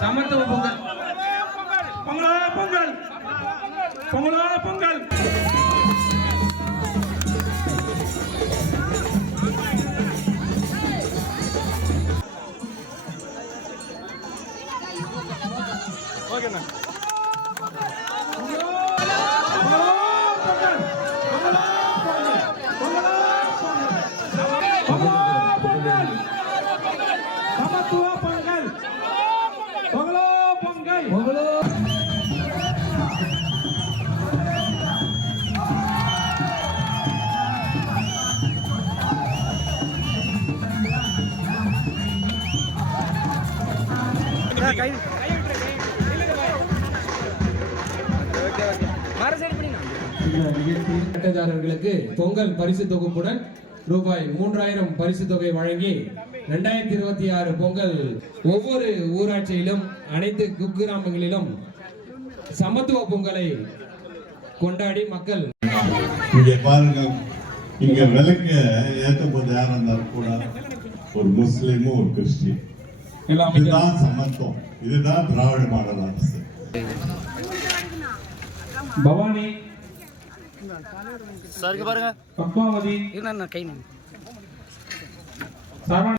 சமத்துவ பொங்கல். பொங்கலோ பொங்கல், பொங்கலோ பொங்கல். ஓகேண்ணா. அட்டைதாரர்களுக்கு பொங்கல் பரிசு தொகுப்புடன் ரூபாய் 3000 பரிசு தொகை வழங்கி 2026 பொங்கல் ஒவ்வொரு ஊராட்சியிலும் அனைத்து குக்கிராமங்களிலும் சமத்துவ பொங்கலை கொண்டாடி மக்கள் இங்க பாருங்க, இங்க விளக்க ஏற்றும் போது யாரும் இருந்தாலும் கூட ஒரு முஸ்லீமும் ஒரு கிறிஸ்டின், இதுதான் சமத்துவம், இதுதான் திராவிட மாடல் அரசு. பவானி பாருங்க பத்மாவதி கை சரவண